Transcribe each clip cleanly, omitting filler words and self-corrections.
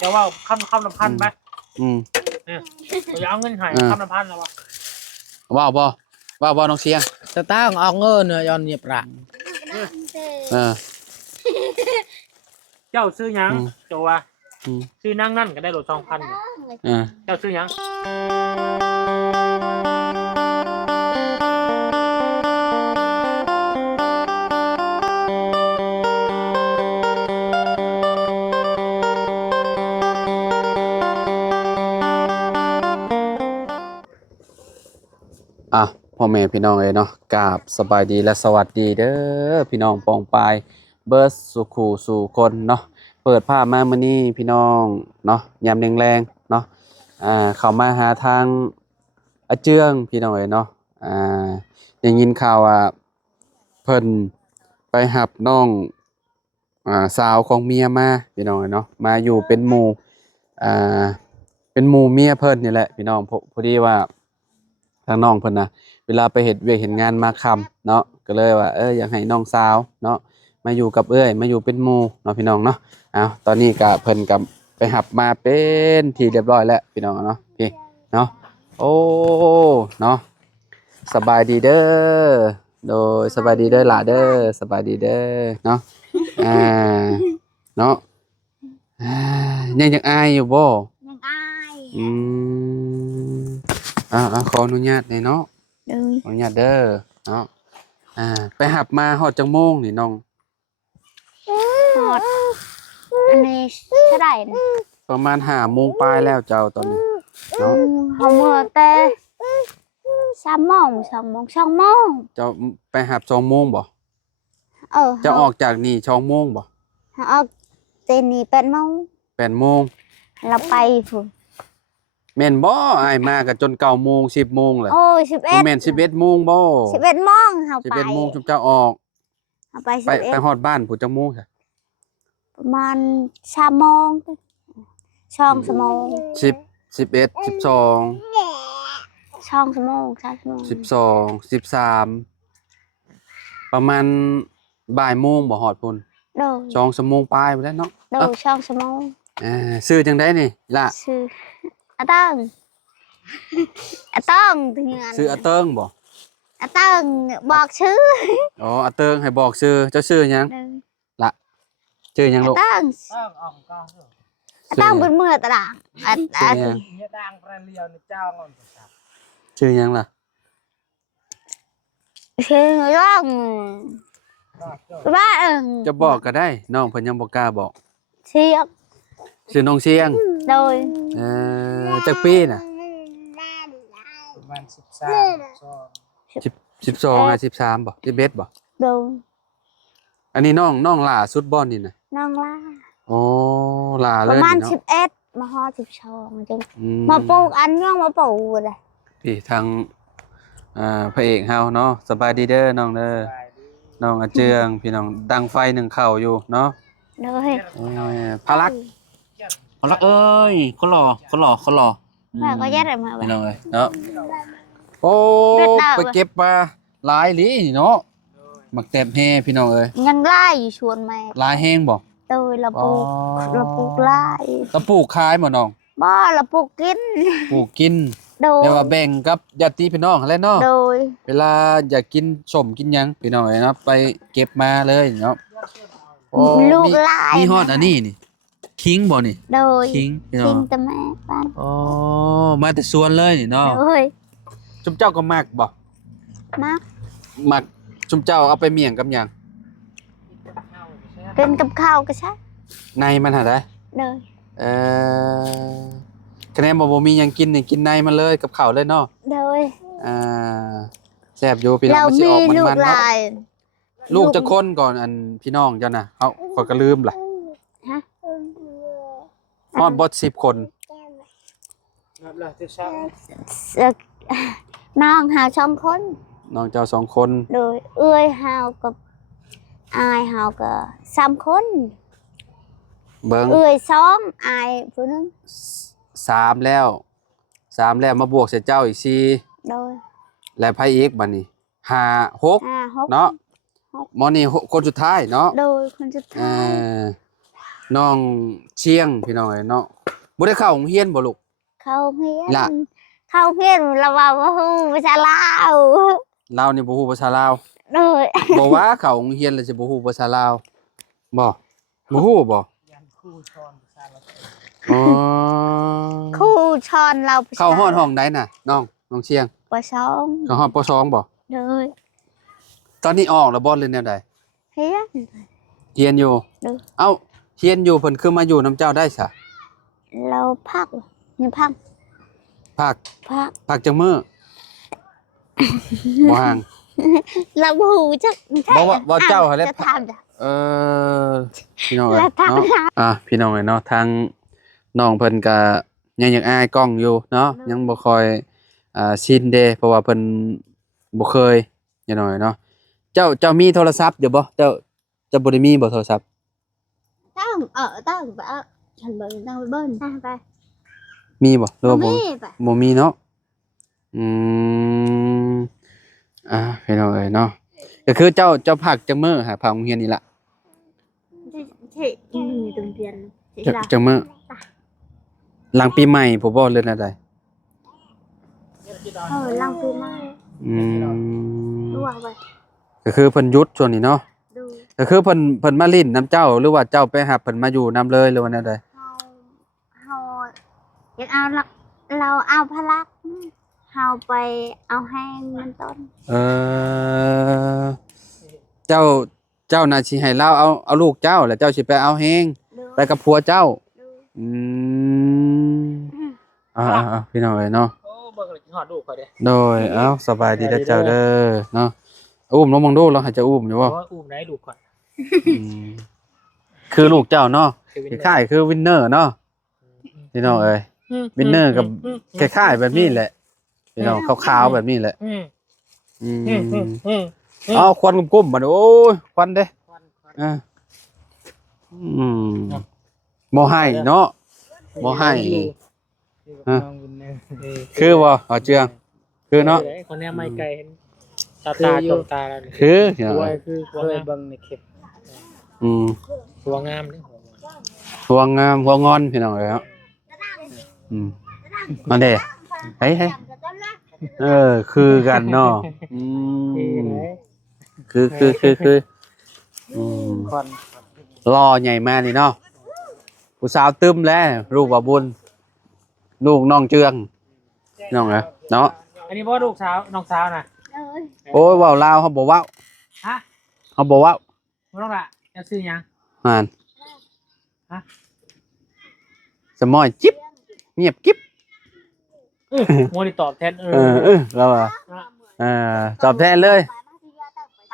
จะว่าคำละพันไหมเนี่ยจะเอาเงินหายคำละพันแล้ววะว้าวบ่น้องเสียง จะตั้งออกเงินเนี่ยย้อนเนียบระ เจ้าซื้อยังโจวะซื้อนั่งนั่นก็ได้โหลด2,000เจ้าซื้อยังพ่อแม่พี่น้องเนาะกราบสบายดีและสวัสดีเด้อพี่น้องปองปายเบิร์ดสุขูสู่คนเนาะเปิดภาพมามื้อนี้พี่น้องเนาะยามแรงๆเนาะเข้ามาหาทางอาเจืองพี่น้องเนาะได้ยินข่าวว่าเพิ่นไปหับน้องสาวของเมียมาพี่น้องเนาะมาอยู่เป็นหมู่เป็นหมู่เมียเพิ่นนี่แหละพี่น้องพอดีว่าทางน้องเพิ่นนะเวลาไปเฮ็ดเวียกเฮ็ดงานมาค่ำเนาะก็เลยว่าอยากให้น้องสาวเนาะมาอยู่กับมาอยู่เป็นหมู่เนาะพี่น้องเนาะตอนนี้ก็เพิ่นก็ไปหับมาเป็นที่เรียบร้อยแล้วพี่น้องเนาะโอเคเนาะโอ้เนาะสบายดีเด้อโดยสบายดีเด้อหล่ะเด้อสบายดีเด้อเนาะเนาะยังอายอยู่บ่ยังอายขออนุญาตหน่อยเนาะขออนุญาตเด้อเนาะไปหับมาฮอดจังโมงนี่น้องฮอดอันนี้เท่าไหร่นะประมาณ5 โมงปลายแล้วเจ้าตอนนี้เนาะเขาเมื่อแต่3 โมง 2 โมง 2 โมงเจ้าไปหับ2 โมงบ่จะออกจากนี่2 โมงบ่ออกเต็นนี่8 โมง8 โมงเราไปพุ่นแม่นบ่อ้ายมาก็จน9 โมง10 โมงเลยโอ้ย11แม่น11 โมงบ่11 โมงเฮาไป11 โมงจุ๊บเจ้าออกไปฮอดบ้านผู้จังโมงค่ะประมาณ3 โมง2 ชั่วโมง10 11 12 2 ชั่วโมง3 ชั่วโมง12 13ประมาณบ่ายโมงบ่ฮอดพุ่น2 ชั่วโมงปลายไปแล้วเนาะ2 ชั่วโมงซื้อจังได๋นี่ล่ะซื้ออาเติ้งถึงงานซื้ออาเติ้งบ่อาเติ้งบอกชื่ออาเติ้งให้บอกชื่อเจ้าชื่อหยังล่ะชื่อหยังลูกอาเติ้งเป็นเมื่อตะด่างชื่อหยังล่ะชื่อร้องว่าจะบอกก็ได้น้องเพิ่นยังบ่กล้าบอกเสียงชื่อน้องเสียงโดยจักปีน่ะประมาณ13บ่11บ่โดยอันนี้น้องหล่าสุดบ่นี่น่ะน้องล่าหล่าเลยประมาณ11มาฮอด12จังมาปลูกอันย่องมาปลูกเลยพี่ทางพระเอกเฮาเนาะสบายดีเด้อน้องเด้อน้องอาเจืองพี่น้องดังไฟ1เข้าอยู่เนาะโดยพลักเอ้ยคนหล่อแม่ก็ยัดอะไรมาพี่น้องเอ้ยเนาะโอ้ไปเก็บมาหลายหลีเนาะมักแตบแฮ่พี่น้องเอ้ยยังไล่อยู่ชวนแม่ลายแห้งบ่โดยเราปลูกไล่เราปลูกขายบ่น้องบ่เราปลูกกินแปลว่าแบ่งกับญาติพี่น้องแล้วเนาะโดยเวลาอยากกินส้มกินหยังพี่น้องเอ้ยเนาะไปเก็บมาเลยเนาะลูกไล่มีฮอดอันนี้นี่คิงบ่นี่โดยคิงพี่น้องแต่แม่บ้านมาแต่สวนเลยนี่เนาะโดยจุ๊บเจ้าก็มักบ่มักจุ๊บเจ้าเอาไปเมี่ยงกับหยังเป็นกับข้าวก็ใช่ในมันหาได้เลยคะแนนบ่มีหยังกินนี่กินในมันเลยกับข้าวเลยเนาะเลยแซ่บอยู่พี่น้องมันสิออกมันๆเนาะลูกจะคนก่อนอันพี่น้องเจ้าน่ะเฮาข้อยก็ลืมล่ะฮอดบ่10 คนน้องหา2 คนน้องเจ้า2 คนโดยเอื้อยหาวกับอายหาวก็3 คนเบิ่งเอื้อย2อายผู้นึง3แล้วมาบวกใส่เจ้าอีก4โดยและไผอีกบัดนี้5 6เนาะหมอนี่คนสุดท้ายเนาะโดยคนสุดท้าย น้องเชียงพี่น้องเอ้ยเนาะบ่ได้เข้าโรงเรียนบ่ลูก เข้าเฮีย ล่ะ นเข้าเฮียนเราว่าบ่ฮู้ภาษาลาว ลาวนี่บ่ฮู้ภาษาลาว โดย บ่ว่าเข้าโรงเรียนแล้วสิบ่ฮู้ภาษาลาวบ่ฮู้บ่ ยันคู่ชอนภาษาเรา อ๋อ ครูชอนเราภษ เข้าฮอดห้องใดน่ะน้องเชียง ปสอง เข้าฮอดป .2 บ่ โดย ตอนนี้ออกแล้วบ่หรือแนวใด เฮียน เรียนอยู่ เด้อ เอ้าเรียนอยู่เพิ่นคือมาอยู่นํเจ้าได้ซะ เราพักนี่พัก พัก พัก จังมื้อบ่ห่าง เราบ่ฮู้จัก บอกว่าเจ้าเขาได้ จะทำจ้ะ เออพี่น้องเอ้ย แล้วทำ เนาะพี่น้องเอ้ยเนาะทางน้องเพิ่นก็ยังอยากอายกล้องอยู่เนาะยังบ่ค่อยชินเด้เพราะว่าเพิ่นบ่เคยอย่างน้อยเนาะเจ้ามีโทรศัพท์อยู่บ่เจ้าบ่ได้มีบ่โทรศัพท์ ต้องไปเอาฉันเบิ่งต้องไปเบิ่งไป มีบ่หรือว่าบ่ มีไป บ่มีเนาะอืมพี่น้องเอ้ยเนาะก็คือเจ้าพักจังมื้อหาพักโรงเรียนนี่ล่ะ ที่มีตรงเรียนที่ลา จังมื้อหลังปีใหม่ผมบ่เล่นอะไร ลังปีใหม่ อืม ดูว่าไป ก็คือเพิ่นหยุดช่วงนี้เนาะ ดู ก็คือเพิ่นมาลิ้นน้ำเจ้าหรือว่าเจ้าไปหาเพิ่นมาอยู่นํเลยหรือว่าแนวใด เฮาอยากเอาเราเอาพลักเฮาไปเอาแห้งมันต้น เออเจ้าน่ะสิให้เราเอาลูกเจ้าแล้วเจ้าสิไปเอาแฮง ดู ไปกับผัวเจ้า ดู อืมพี่น้องเอ้ยเนาะ โอ้เบิ่งเลยกินฮอดลูกข่อยเด้ โดยเอ้าสบายดีเด้อเจ้าเด้อเนาะอุ้มลงมองดูเราให้เจ้าอุ้มอยู่บ่ เพราะว่าอุ้มได้ลูกก่อน อืมคือลูกเจ้าเนาะ คือวิน คล้ายๆคือวินเนอร์เนาะพี่น้องเอ้ย วินเนอร์กับคล้ายๆแบบนี้แหละพี่น้องขาวๆแบบนี้แหละ อืม อืม อืมอืมอืม เอาควันกุ้มๆมาโอ้ยควันเด้อ่าอืมบ่ให้เนาะบ่ให้ คือบ่เอาเจืองคือเนาะ คนเนี้ยไม่ไกลเห็นตาจมตาแล้ว คือเนาะ คือหัวงามเบิ่งในคลิป อืม หัวงามนี่ หัวงามหัวงอนพี่น้องเอ้ยเนาะอืมมาเด้เฮ้ยคือกันเนาะอืมคืออืม คน รอใหญ่มานี่เนาะผู้สาวตึมแล้วลูกบ่บุญลูกน้องเจืองน้องเอ้ยเนาะ อันนี้พ่อลูกสาวน้องสาวนะ โอ้ยเว้าลาวเขาบ่เว้า ฮะ เขาบ่เว้า น้องละจะซื้อยัง อ่าน ฮะ สมอยจิ๊บเงียบกิ๊บ โมดิตอบแทนเราตอบแทนเลย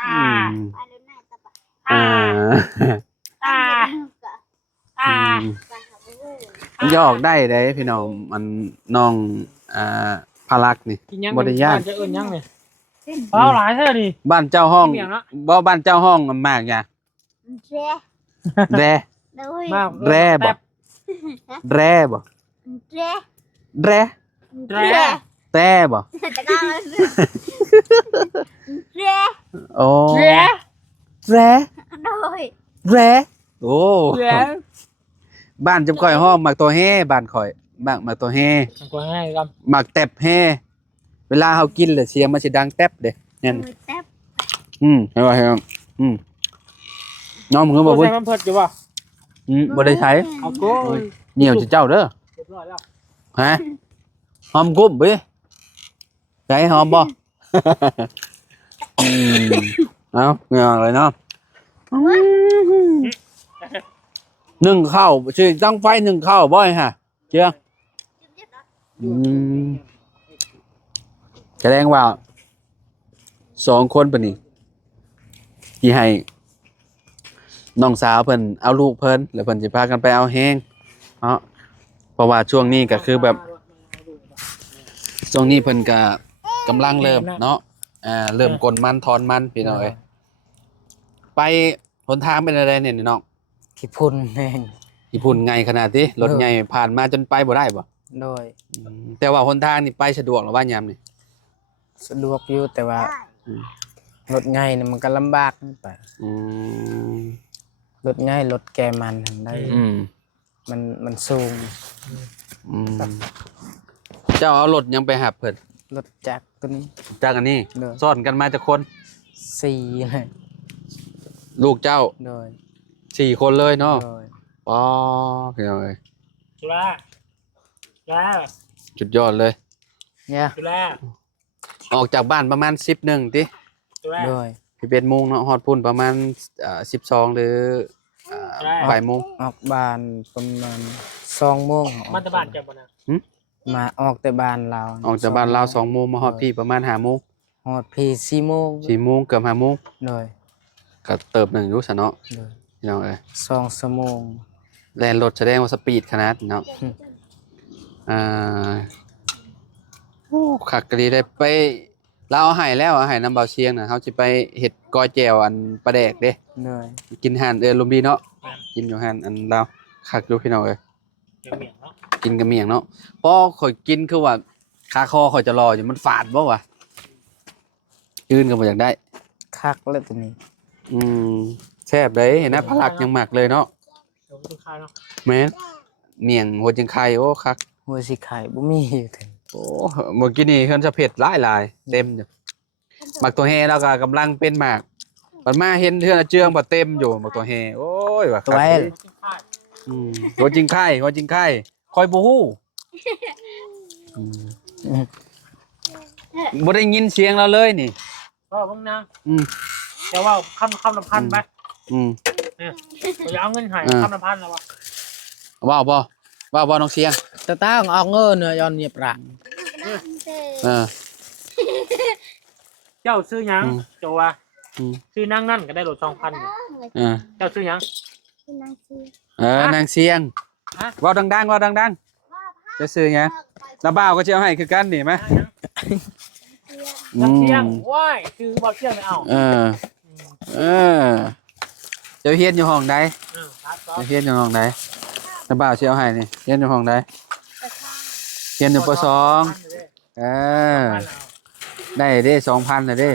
อ่า อ่า อ่าอ่า หยอกได้เด้พี่น้องมันน้องพารักนี่ กินยัง บ่ได้ย่าน จะเอิ้นยังเนี่ยเปล่าหลายเท่าดิ บ้านเจ้าห้อง เมียงเนาะ บ่บ้านเจ้าห้องมากหยังแร่ มาก แร่บ่แร่บ่แร่แต่บ่โอ้แร่แร่โอ้บ้านจำข่อยห้องมักตัวแฮ่บ้านข่อยมักตัวแฮ่ กว่าง่ายครับ มักแตบแฮ่เวลาเฮากินแล้วเสียงมันสิดังแตบเด้นั่นเห็นบ่ครับน้องมึงบ่ บ่ บุญ ใส่มันเพิดอยู่ป่ะ บ่ได้ใช้ เอาโก้ เหนียวจะเจ้าเด้อ เรียบร้อยแล้ว ฮะหอมกุ้มเบ้ใจหอมบ่ เอาเงาเลยเนาะหนึ่งข้าวชื่อตั้งไฟหนึ่งข้าวบ่อยฮะเจียงแสดงว่า2 คนปะนี่ที่ให้น้องสาวเพิ่นเอาลูกเพิ่นแล้วเพิ่นสิพากันไปเอาแฮงเนาะเพราะว่าช่วงนี้ก็คือแบบช่วงนี้เพิ่นก็กำลังเริ่มเนาะเริ่มกลมันทอนมันพี่น้องเอ้ยไปหนทางเป็นอะไรเนี่ยน้อง ขี้พุ่นแห้ง ญี่ปุ่นไงขนาดที่รถใหญ่ผ่านมาจนไปบ่ได้บ่ โดย แต่ว่าหนทางนี่ไปสะดวกหรือว่ายามนี่ สะดวกอยู่แต่ว่ารถไงเนี่ยมันก็ลำบากไป อืม รถง่ายรถแกมันทำได้ มันสูง เจ้าเอารถยังไปหับเพิ่น รถจักรตัวนี้ จากอันนี้ เด้อ ซ่อนกันมาจากคน 4เลย ลูกเจ้า โดย 4 คนเลยเนาะ โดย อ๋อพี่น้องเอ้ย จุฬาจุฬา สุดยอดเลย เนี่ย จุฬา ออกจากบ้านประมาณ11ติ จุฬา โดย 11โมงเนาะฮอดพุ่นประมาณ12หรือ ได้ บ่ายโมง ออกบ้านประมาณ2 โมง มันตะบานเจ็บบ่นะ มาออกแต่บ้านเรา ออกจากบ้านลาว2โมงมาฮอดพี่ประมาณ5โมง ฮอดพี่4 โมง 4โมงเกือบ5โมง โดย ก็เติบหนึ่งอยู่ซะเนาะ โดย พี่น้องเอ้ย 2 ชั่วโมง แล่นรถแสดงว่าสปีดขนาดเนาะ อ่าโอ้คักกะดีได้ไปเราเอาให้แล้วเอาให้น้ำเบาเชียงน่ะเฮาสิไปเฮ็ดก้อยแจ่วอันปลาแดกเด้ โดย กินห่านลุมบีเนาะกินอยู่ห่านอันลาวคักอยู่พี่น้องเอ้ย เดี๋ยวเมียงเนาะ กินกับเมี่ยงเนาะพอข่อยกินคือว่าคาคอข่อยจะรออยู่มันฝาดบ่วะยืนก็บ่อยากได้ คักแล้วตัวนี้ อืมแซ่บเด้เห็นนะพลักยังหมักเลยเนาะ เดี๋ยวต้องคายเนาะ แม่นเมี่ยงหัวจิงไข่โอ้คัก หัวสิไข่บ่มีอยู่ถึง โอ้เมื่อกี้นี่เพิ่นจะเผ็ดหลายๆเต็มอยู่หมักตัวแฮแล้วก็กำลังเป็นหมากบัดมาเห็นเทื่อเจืองบ่เต็มอยู่หมักตัวแฮโอ้ยว่าคัก ไว้ เด้หัวจิงไข่หัวจิงไข่คอยบ่ฮู้อืมบ่ได้ยินเสียงเราเลยนี่ ก็เบิ่งนาง อืม จะว่าคำละพันไหม อืม เนี่ยจะเอาเงินให้คำละพันแล้ววะ ว้าวบ่น้องเสียง ตะตั้งออกเงินย้อนเนียบระ เออ เจ้าซื้อหยัง อืม โจว่า อืม ซื้อนั่งนั่นก็ได้รถ2,000 เออ เจ้าซื้อหยัง นางเสียง ฮะ เว้าดังๆจะซื้อหยังน้าบ่าวก็สิเอาให้คือกันนี่มั้ย นักเที่ยงว้ายคือบ่เที่ยงไม่เอา เออเจ้าเฮียนอยู่ห้องใด ครับก็ เจ้าเฮียนอยู่ห้องใดน้าบ่าวสิเอาให้นี่เฮียนอยู่ห้องใดเฮียนอยู่ป .2 เออได้เด้2,000น่ะเด้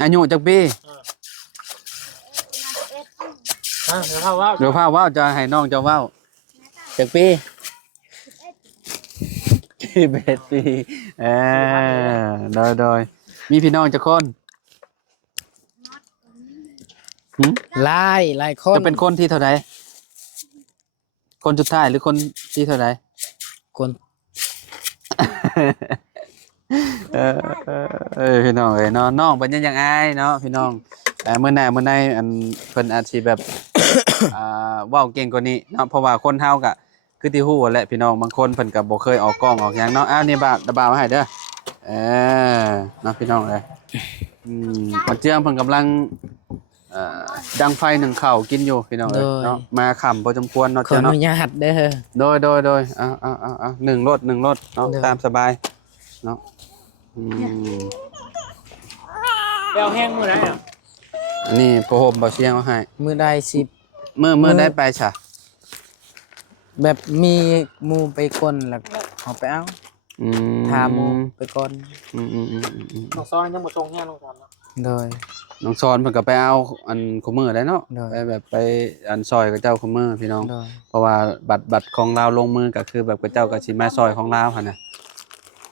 อายุจักปี เดี๋ยวเขาว่า เดี๋ยวพาเว้าจะให้น้องเจ้าเว้าจักปี11ปีเออโดยมีพี่น้องจักคน หลายคน จะเป็นคนที่เท่าไหร่คนสุดท้ายหรือคนที่เท่าไหร่ คน พี่น้องเอ้ยเนาะน้องเป็นยังอายเนาะพี่น้องมื้อหน้าอันเพิ่นอาจสิแบบ เว้าเก่งกว่านี้เนาะเพราะว่าคนเฮาก็คือที่ฮู้แหละพี่น้องบางคนเพิ่นก็บ่เคยออกกล้องออกหยังเนาะอ้าวนี่บ่าวมาให้เด้อเนาะพี่น้องเอ้ยปัจเจียงเพิ่นกำลังดังไฟหนึ่งข้าวกินอยู่พี่น้องเอ้ยเนาะมาค่ำพอสมควรเนาะ ขอ เจ้า อ เนาะ นุญาตเด้อ โดยเอาหนึ่งรถเนาะ เด้อ ตามสบายเนาะ ไปเอาแห้งมือไหนอ่ะ อันนี้พอห่มบ่เชียงเอาให้ มื้อใดสิ มื้อได้ไปซะ แบบมีหมู่ไปคนแล้วเอาไปเอาถามหมู่ไปก่อน น้องซ้อนยังบ่ตรงแห้งน้องซ้อนเนาะ โดย น้องซอนเพิ่นก็ไปเอาอันคุมื้อได้เนาะ ได้ ไปแบบไปอันซอยกับเจ้าคุมื้อพี่น้อง โดย เพราะว่าบัตรของเราลงมือก็คือแบบกับเจ้าก็สิมาซอยของเราหั่นน่ะ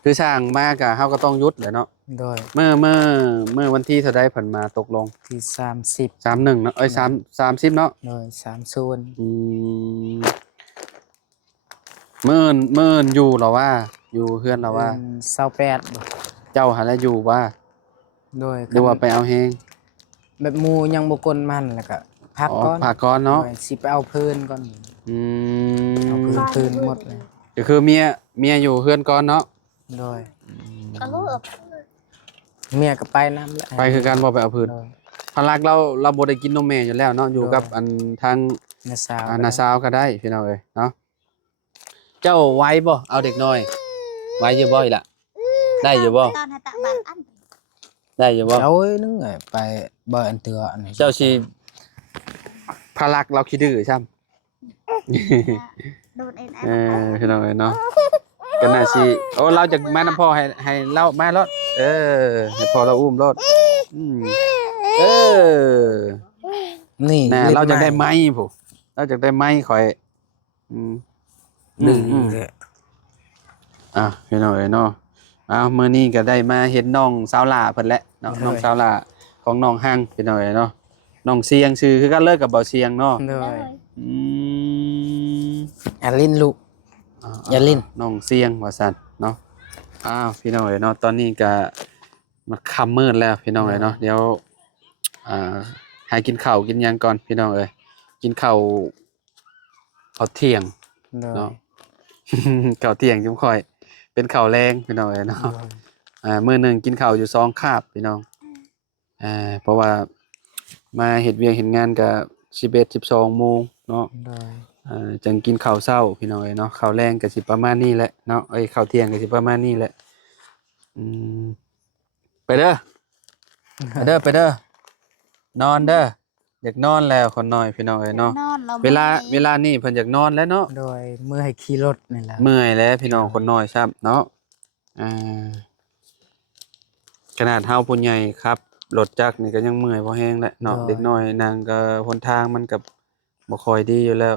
คือสร้างมาก็เฮาก็ต้องหยุดแหละเนาะ โดย เมื่อวันที่เท่าใดเพิ่นมาตกลง ที่30 31เนาะ30เนาะ โดย30 มื่นอยู่เหรอว่าอยู่เฮือนเหรอว่า 28บ่ เจ้าหาแล้วอยู่ว่า โดย หรือว่าไปเอาเฮง แบบหมู่ยังบ่กลมันแล้วก็พักก่อน พาก่อนเนาะ โดยสิไปเอาเพิ่นก่อน เอาพื้นหมดเลย ก็คือเมียอยู่เฮือนก่อนเนาะ โดย ก็ลูก เมียก็ไปน้ำแหละ ไปคือการบ่ไปเอาพื้น โดย พลักเราบ่ได้กินนมแม่อยู่แล้วเนาะอยู่กับอันทาง นาสาว นาซาวก็ได้พี่น้องเอ้ยเนาะเจ้าไว้บ่เอาเด็กน้อยไว้อยู่บ่อีล่ะได้อยู่บ่ ตอนให้ตะบานอัน ได้อยู่บ่ เอาไว้นึงไงไปบ่อันเตืออันนี้ เจ้าสิพลักเราขี้ดื้อซ้ำ โดนเอ็น พี่น้องเอ้ยเนาะก็น่าสิโอ้เราจะมานํพ่อให้เรามารถให้พ่อเราอุ้มรถเออ นี่ น่ะ ลิ้น เราจะได้ ม้ ไม้ผู้เราจะได้ไม้ข่อยอืม พี่น้องเอ้ยเนาะมื้อนี้ก็ได้มาเห็นน้องสาวหลาเพิ่นแหละเนาะน้องสาวหลาของน้องฮังพี่น้องเอ้ยเนาะน้องเสียงชื่อคือกันเลยกับเบาเสียงเนาะ โด เลย ย อืม อย่าลิ้นลูก อย่าลิ้น น้องเสียงว่าซั่นเนาะพี่น้องเอ้ยเนาะตอนนี้ก็มันค่ำมืดแล้วพี่น้องเอ้ยเนาะเดี๋ยวหากินข้าวกินหยังก่อนพี่น้องเอ้ยกินข้าวเที่ยง โดย เนาะ ข้าวเที่ยงจุ่มค่อยเป็นข้าวแรงพี่น้องเอ้ยเนาะ มื้อหนึงกินข้าวอยู่2คาบพี่น้องเพราะว่ามาเฮ็ดเวียกเฮ็ดงานก็11 12โมงเนาะ โดย จังกินข้าวเช้าพี่น้องเอ้ยเนาะข้าวแรงก็สิประมาณนี้แหละเนาะข้าวเที่ยงก็สิประมาณนี้แหละไปเด้อไปเด้อนอนเด้ออยากนอนแล้วคนน้อยพี่น้องเอ้ยเนาะ นอนแล้ว เวลานี้เพิ่นอยากนอนแล้วเนาะ โดยเมื่อให้ขี่รถนี่แหละ เมื่อยแล้วพี่น้องคนน้อยครับเนาะขนาดเฮาผู้ใหญ่ครับรถจักรนี่ก็ยังเมื่อยบ่แห้งแหละเนาะเด็กน้อยนางก็หนทางมันก็บ่ค่อยดีอยู่แล้ว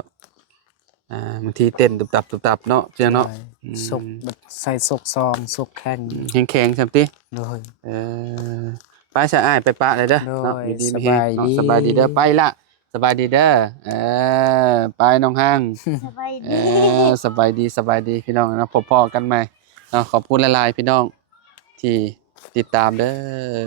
บางทีเต้นตุบตับเนาะเจียงเนาะ โดยซกแบบใส่ซกซองซกแข้ง แข็งๆซั่นติ โดย ไปซะอ้ายไปปะเลยเด้อเนาะ โดย ดีๆมีแฮงเนาะสบายดีเด้อไปละสบายดีเด้อไปน้องห้าง สบาย เอ ดี สบายดีพี่น้องเนาะพบกันใหม่เนาะขอบคุณหลายๆพี่น้องที่ติดตามเด้อ